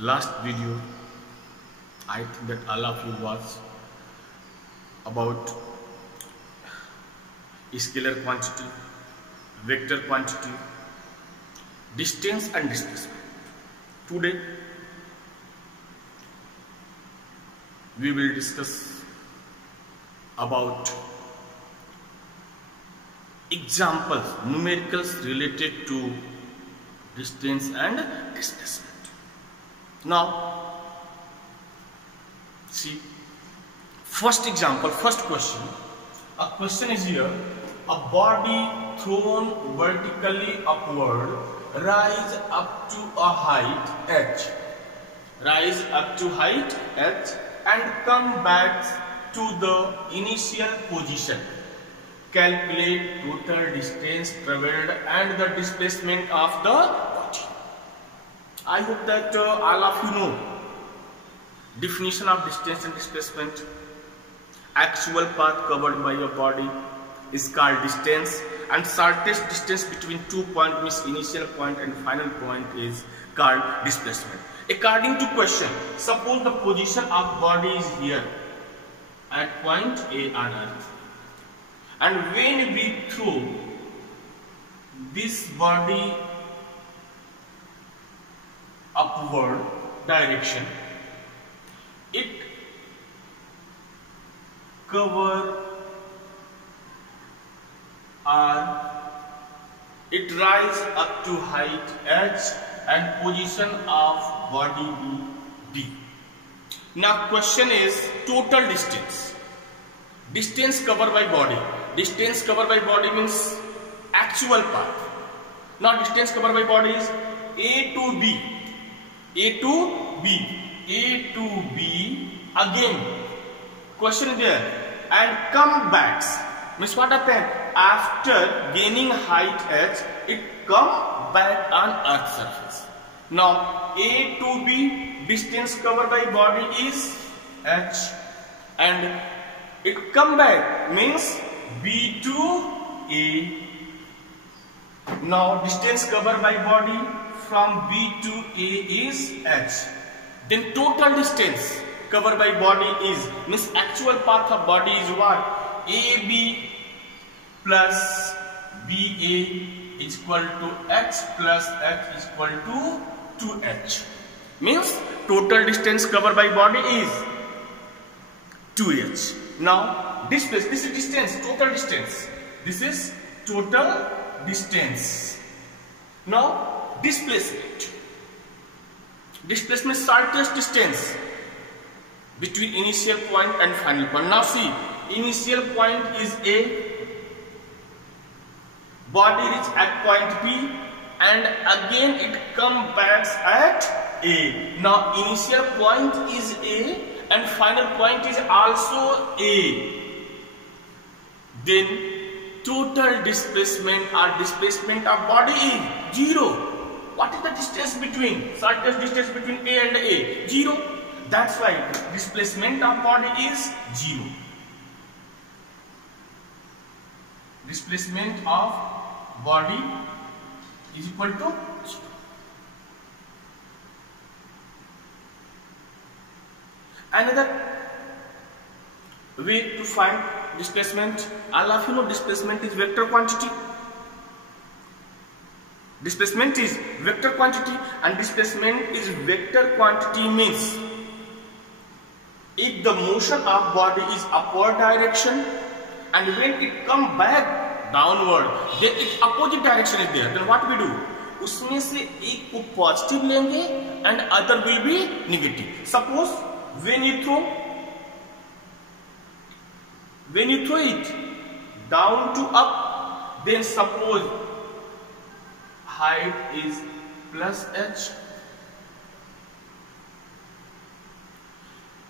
last video, I think that all of you watched about scalar quantity, vector quantity, distance and displacement. Today we will discuss about examples, numericals related to distance and displacement. Now see, first example, first question. A question is here: a body thrown vertically upward rise up to a height h, and come back to the initial position. Calculate total distance traveled and the displacement of the body. I hope that all of you know definition of distance and displacement. Actual path covered by your body is called distance, and shortest distance between 2 points, means initial point and final point, is called displacement. According to question, suppose the position of body is here at point A on earth, and when we throw this body upward direction, it cover or it rise up to height h and position of body be d. Now question is total distance. Distance covered by body. Distance covered by body means actual path. Now distance covered by body is A to B. A to B. A to B. Again question there, and come back. Means what happened? After gaining height h, it come back on earth surface. Now A to B, distance covered by body is h, and it come back means B to A. Now distance covered by body from B to A is h. Then total distance covered by body is, means actual path of body is what? AB plus BA is equal to x plus x is equal to 2h. Means total distance covered by body is 2h. Now this is distance, total distance. This is total distance. Now displacement. Displacement shortest distance between initial point and final point. Now see, initial point is A, body reach at point B, and again it come back at A. Now initial point is A and final point is also A. Then total displacement or displacement of body is 0. What is the distance between, shortest distance between A and A? 0. That's why displacement of body is 0. Displacement of body is equal to 0. Another way to find displacement, all of you know displacement is vector quantity. Displacement is vector quantity, and displacement is vector quantity means if the motion of body is upward direction and when it come back downward, then its opposite direction is there, then what we do? उसमें से एक को positive लेंगे and other will be negative. Suppose when you throw it down to up, then suppose height is plus h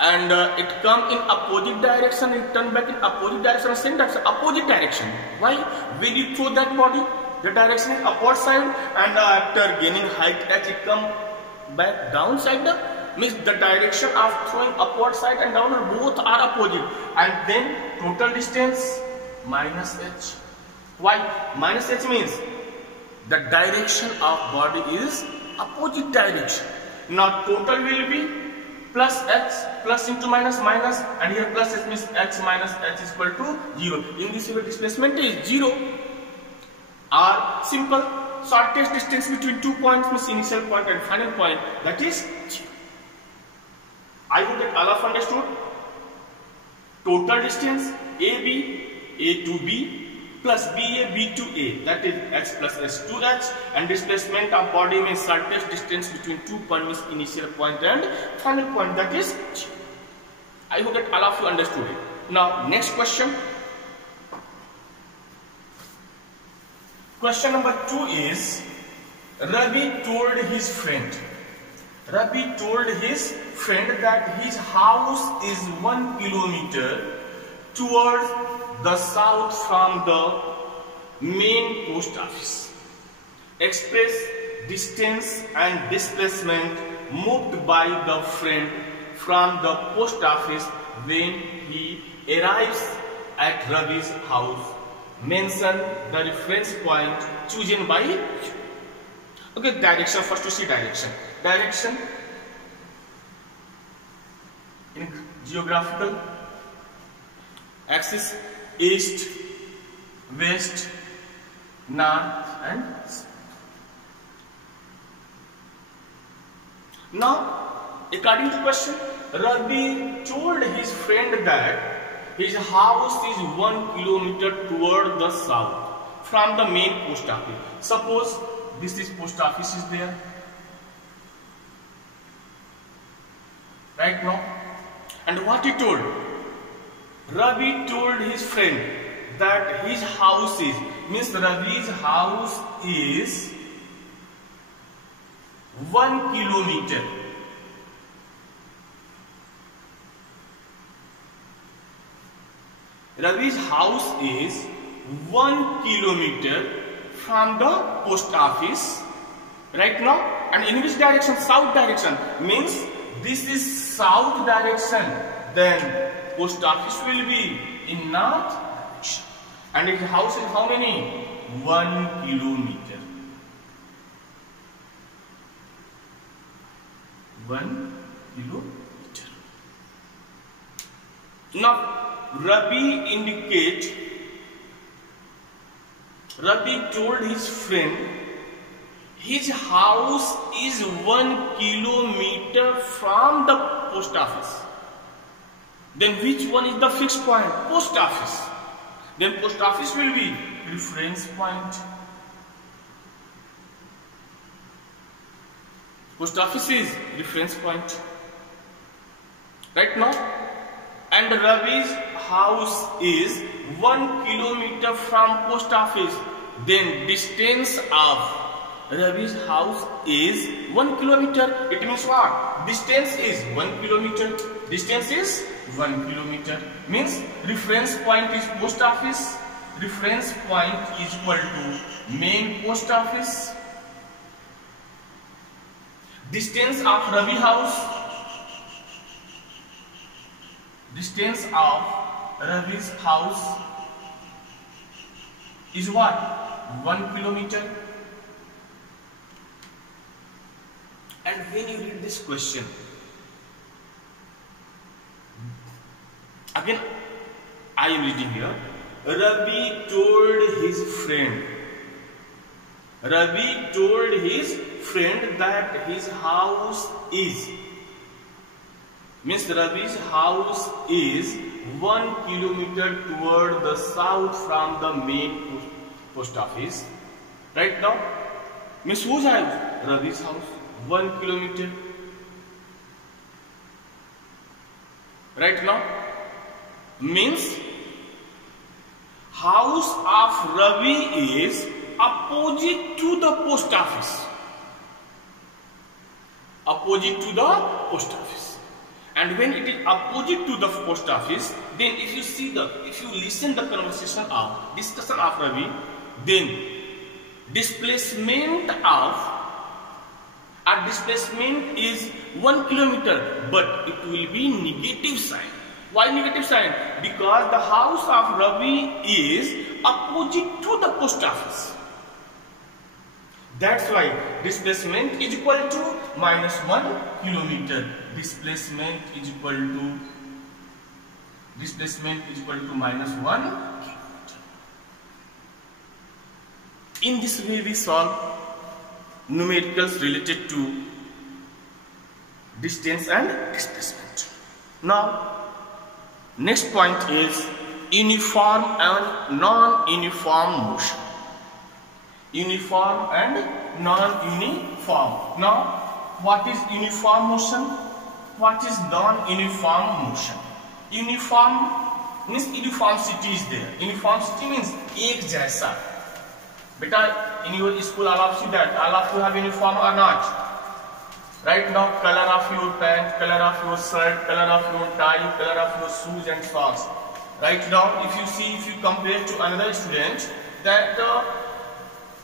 and it come in opposite direction, it turn back in opposite direction, same direction, opposite direction. Why? When you throw that body, the direction is upward side, and after gaining height h, it come back downside. Means the direction of throwing upward side and downward both are opposite, and then total distance minus h. Why? Minus h means the direction of body is opposite direction. Now total will be plus h plus into minus minus, and here plus h means h minus h is equal to 0. In this way displacement is 0. Or simple, shortest distance between 2 points means initial point and final point, that is 0. I hope that all of understood. Total distance AB, A to B plus BA, B to A, that is h plus s to h, and displacement of body means shortest distance between 2 points means initial point and final point, that is 0. I hope that all of you understood it. Now next question. Question number 2 is, Ravi told his friend that his house is 1 kilometer towards the south from the main post office. Express distance and displacement moved by the friend from the post office when he arrives at Ravi's house. Mention the reference point chosen by you. Okay, direction. First to see direction. Direction in geographical axis: east, west, north and south. Now, according to question, Ravi told his friend that his house is 1 kilometer toward the south from the main post office. Suppose this is post office is there. Right now. And what he told? Ravi told his friend that his house is, means Ravi's house is 1 kilometer. Ravi's house is 1 kilometer from the post office right now, and in which direction? South direction, means this is south direction, then post office will be in north direction, and his house is how many? 1 kilometer. 1 kilometer. Now Ravi told his friend his house is 1 kilometer from the post office. Then which one is the fixed point? Post office. Then post office will be reference point. Post office is reference point. Right now? And Ravi's house is 1 kilometer from post office. Then distance of Ravi's house is 1 kilometer. It means what? Distance is 1 kilometer. Distance is 1 kilometer. Means reference point is post office. Reference point is equal to main post office. Distance of Ravi house. Distance of Ravi's house is what? 1 kilometer. And when you read this question, again I am reading here. Ravi told his friend that his house is, means Ravi's house is 1 kilometer toward the south from the main post office. Right now, means whose house? Ravi's house. 1 kilometer. Right now, means house of Ravi is opposite to the post office. Opposite to the post office. And when it is opposite to the post office, then if you listen the discussion of Ravi, then displacement is 1 kilometer, but it will be negative sign. Why negative sign? Because the house of Ravi is opposite to the post office. That's why displacement is equal to -1 kilometer. Displacement is equal to -1 kilometer. In this way we solve numericals related to distance and displacement. Now next point is uniform and non-uniform motion. Uniform and non-uniform. Now what is uniform motion? What is non-uniform motion? Uniform means uniformity is there. Uniformity means एक जैसा. Beta, in your school all of you that all of you have uniform or not? Right now, color of your pant, color of your shirt, color of your tie, color of your shoes and socks. Right now, if you compare to another student, that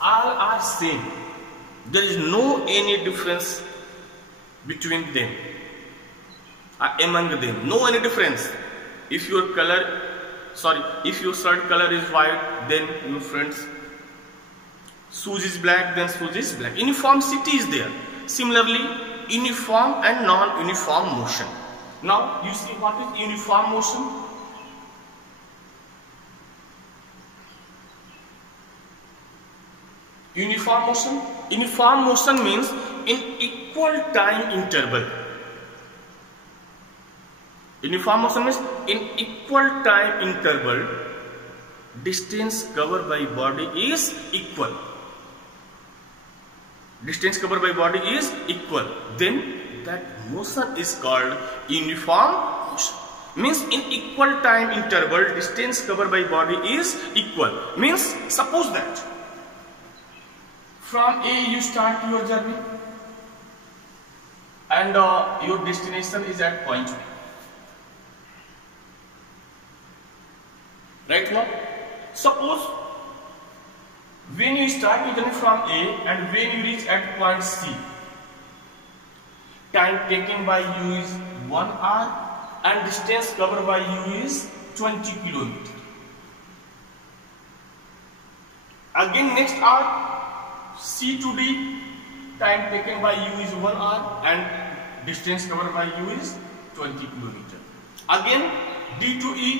all are same. There is no any difference between them, among them. No any difference. If your if your shirt color is white, then your friends shoes is black, then shoes is black. Uniformity is there. Similarly, uniform and non-uniform motion. Now you see what is uniform motion. Uniform motion means in equal time interval. Uniform motion means in equal time interval, distance covered by body is equal. Distance covered by body is equal. Then that motion is called uniform motion. Means in equal time interval, distance covered by body is equal. Means suppose that from A you start your journey and your destination is at point B. Right now, suppose when you start your journey from A and when you reach at point C, time taken by you is 1 hour and distance covered by you is 20 kilometers. Again next hour, C to D, time taken by you is 1 hour and distance covered by you is 20 kilometers. Again D to E,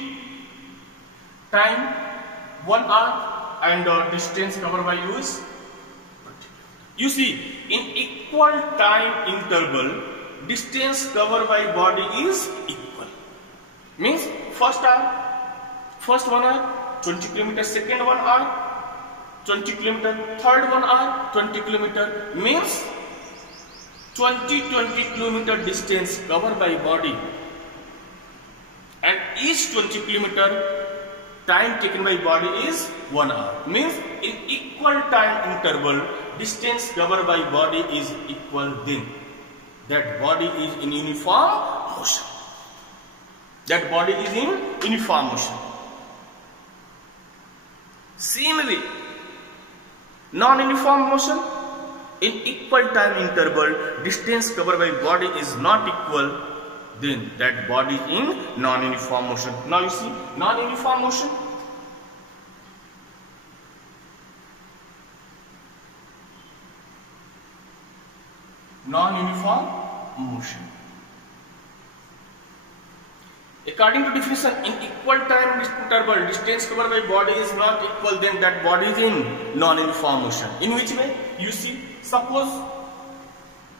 time 1 hour and distance covered by you is 20. You see, in equal time interval, distance covered by body is equal. Means first 1 hour 20 kilometers, second 1 hour 20 kilometers, third 1 hour 20 kilometers. Means 20 kilometer distance covered by body, and each 20 kilometer time taken by body is 1 hour. Means in equal time interval, distance covered by body is equal. Then that body is in uniform motion. That body is in uniform motion. Similarly, non-uniform motion, in equal time interval, distance covered by body is not equal. Then that body in non-uniform motion. Now you see non-uniform motion. Non-uniform motion. According to definition, in equal time interval, distance covered by body is not equal. Then that body is in non-uniform motion. In which way? You see, suppose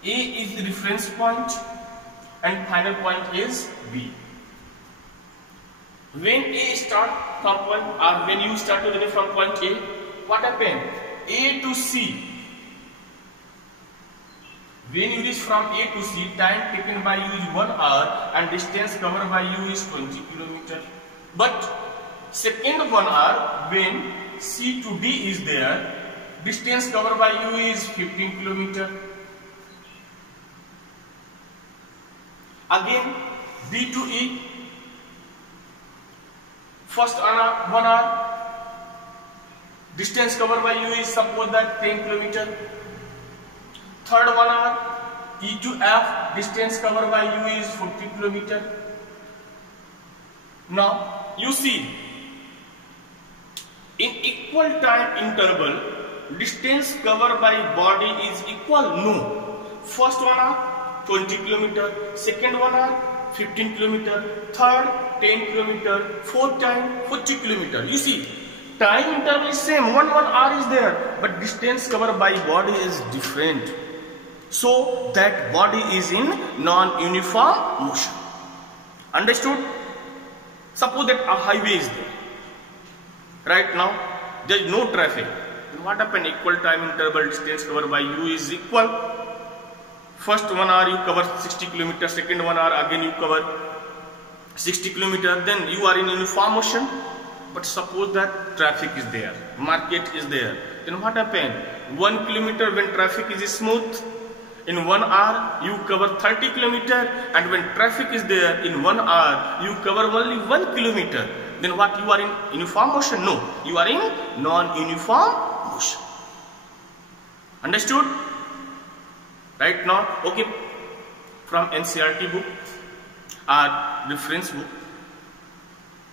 A is the reference point and final point is B. When A start from point, or when you start to journey from point A, what happened? A to C. When you reach from A to C, time taken by you is 1 hour and distance covered by you is 20 kilometers. But second 1 hour, when C to D is there, distance covered by you is 15 kilometers. Again D to E, first 1 hour, distance covered by you is suppose that 10 kilometers. Third 1 hour, E to F, distance covered by you is 40 kilometers. Now you see, in equal time interval, distance covered by body is equal? No. First one are 20 km, second one are 15 km, third 10 km, fourth time 40 km. You see, time interval is same, 1 hour is there, but distance covered by body is different. So that body is in non-uniform motion. Understood? Suppose that a highway is there. Right now, there is no traffic. Then what happen? Equal time interval distance covered by you is equal. First 1 hour you cover 60 km, second 1 hour again you cover 60 km. Then you are in uniform motion. But suppose that traffic is there, market is there. Then what happen? 1 km when traffic is smooth, in 1 hour you cover 30 km, and when traffic is there in 1 hour you cover only 1 km. Then what, you are in uniform motion? No, you are in non-uniform motion. Understood? Right now, okay, from NCERT book or reference book,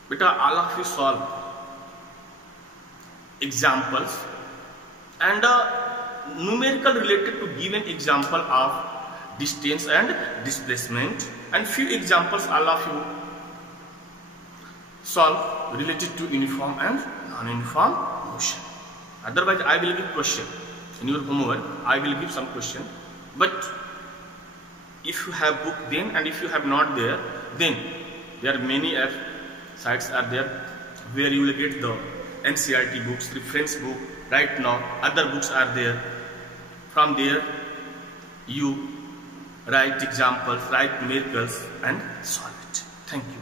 beta all of you solve examples and numerical related to given example of distance and displacement, and few examples all of you solve related to uniform and non-uniform motion. Otherwise I will give question in your homework. I will give some question, but if you have book then, and if you have not there, then there are many sites are there where you will get the NCERT books, reference book. Right now other books are there. From there you write examples, write miracles and solve it. Thank you.